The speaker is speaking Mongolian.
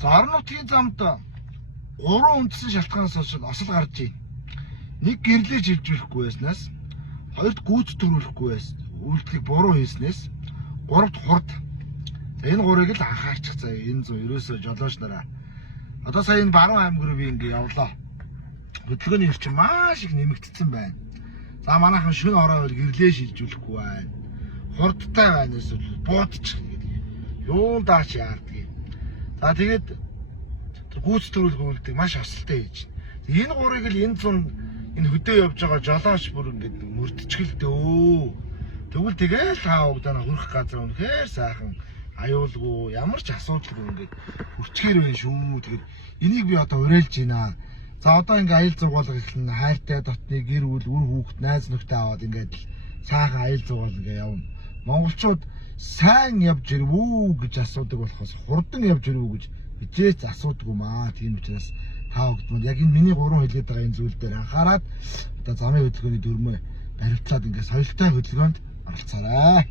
За орон нутгийн замд 3 үндсэн шалтгаанаас осол гарч ийн. Нэг гэрлэж хилжүүлэхгүй байснаас, хоёрт гүйц төрүүлэхгүй байсан. Үйлдэлийг буруу хийснээс, гуравт хурд. За энэ гурыг л анхаарчих заяа. Энэ зүүн ерөөсөө жолооч нараа. Одоо сая энэ баруун аймаг руу би ингээ явлаа. Хөдөлгөөний эрчим маш их нэмэгдсэн байна. За манайхан шөнө ороо гэрлээ шилжүүлэхгүй байна. Хурдтай байна эсвэл буудчих гэдэг. Юундаач яардгийг. За тэгээд гүйц төрүүлэх үйлдэл маш осолтой хийж байна. Энэ гурыг л энэ зүүн энэ хөдөө явж байгаа жолооч бүр ингээд мөрдчихгэлдөө. Тэгвэл тэгэл таа угдаа хүрэх газар үнэхээр сайхан аюулгүй ямар ч асуудалгүй ингээд хүрчээр байна шүү. Тэгэхээр энийг би одоо уриалж байна. За одоо ингээд аял зугаалга эхэлнэ. Хайртай дотны гэр бүл, үр хүүхэд, найз нөхдөд аваад ингээд сайхан аял зугаал ингээд явна. Монголчууд сайн явж ирвүү гэж асуудаг болохоос хурдан явж ирвүү гэж хичээч асуудаггүй маа. Тийм учраас та бүхэн яг энэ миний 3 хэлгээд байгаа энэ зүйл дээр анхаарад одоо замын хөдөлгөөний дөрмөө баримтлаад ингээд соёлтой хөдөлгөөнд оролцоорой.